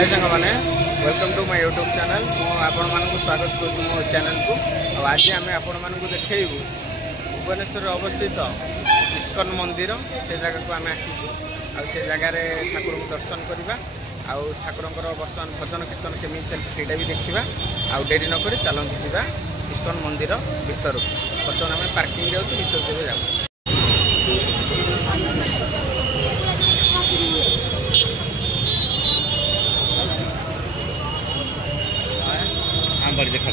हाय सांग मैंने welcome to my YouTube channel मुझे स्वागत करूँ मो चैनल को। आज आम आपण देखू भुवनेश्वर अवस्थित इस्कन मंदिर से जगह को आम आसीचु से जगार ठाकुर को दर्शन करवा ठाकुर बर्तमान भजन कीर्तन केमी चलती भी देखा आउ डेरी नक चलती जावा इस्कन मंदिर भर बर्तमान आम पार्किंग जाऊँ भर जाऊँ। देखा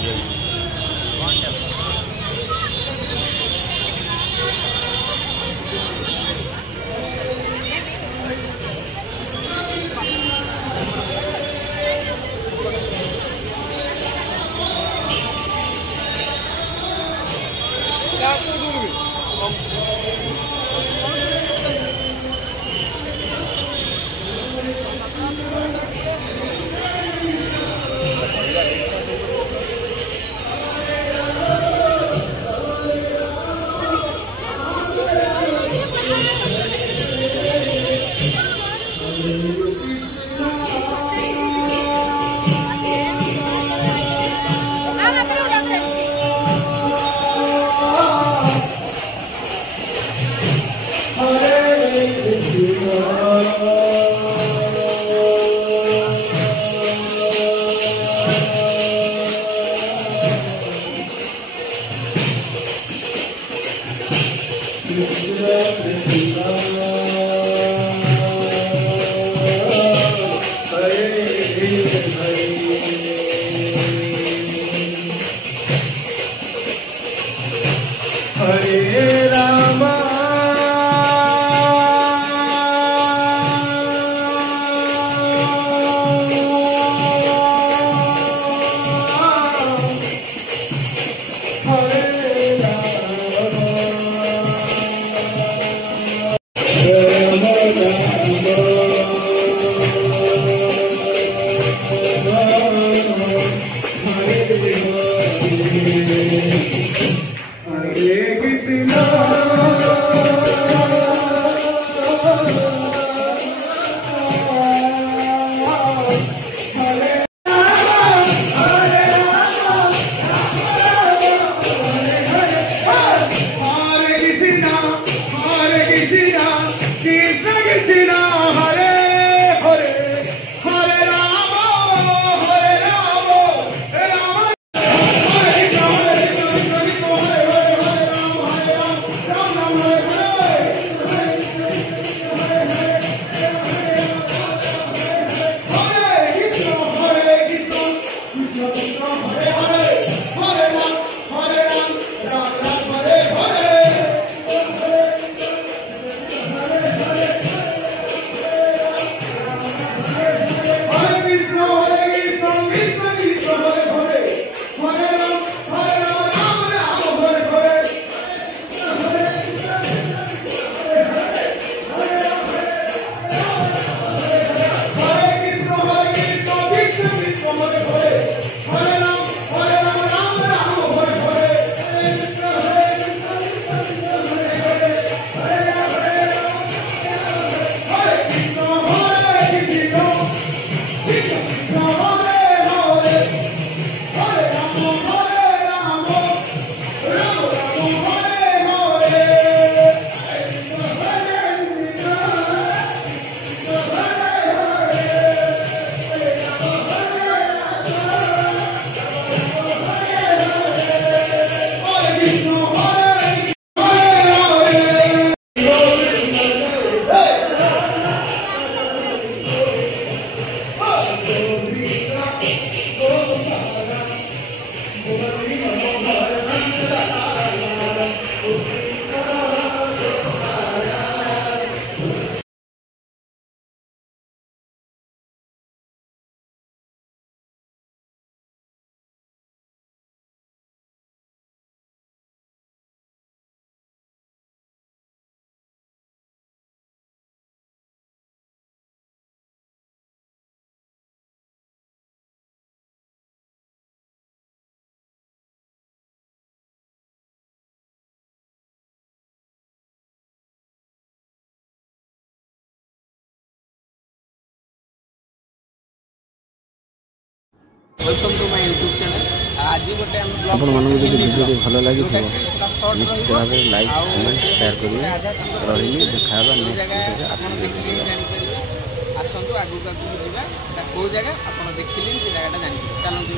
welcome to my YouTube channel. आज गोटे आम ब्लॉग आपण मानक जदि वीडियो भल लागि निश्चित भाव लाइक कमेंट शेयर करिए रही देखाबा नेक्स्ट आसतु आगु आगु जावा कौ जगह आप देखिले से जगह जान चलते